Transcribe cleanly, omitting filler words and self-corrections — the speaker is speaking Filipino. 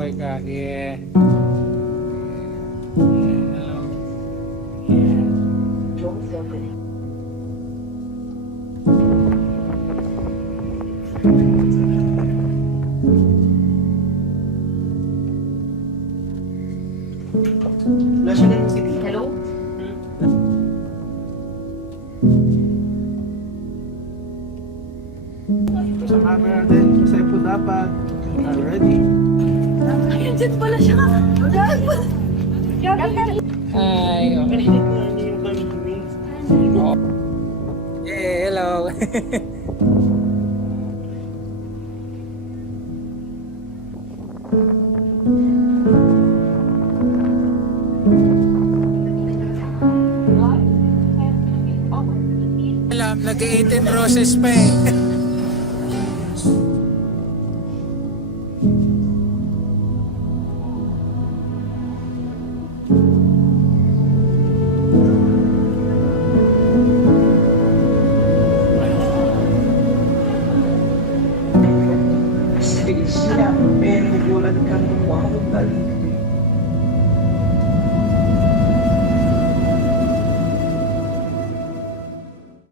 Okay ka, yeah. National City. Hello? Sa camera din. Kasi po dapat. Ready. Ayun, dyan pala siya. Hi. Okay. Oh. Yeah, hello. Alam, nag-18 process pa eh. Siya, pero nagulat ka ng wow.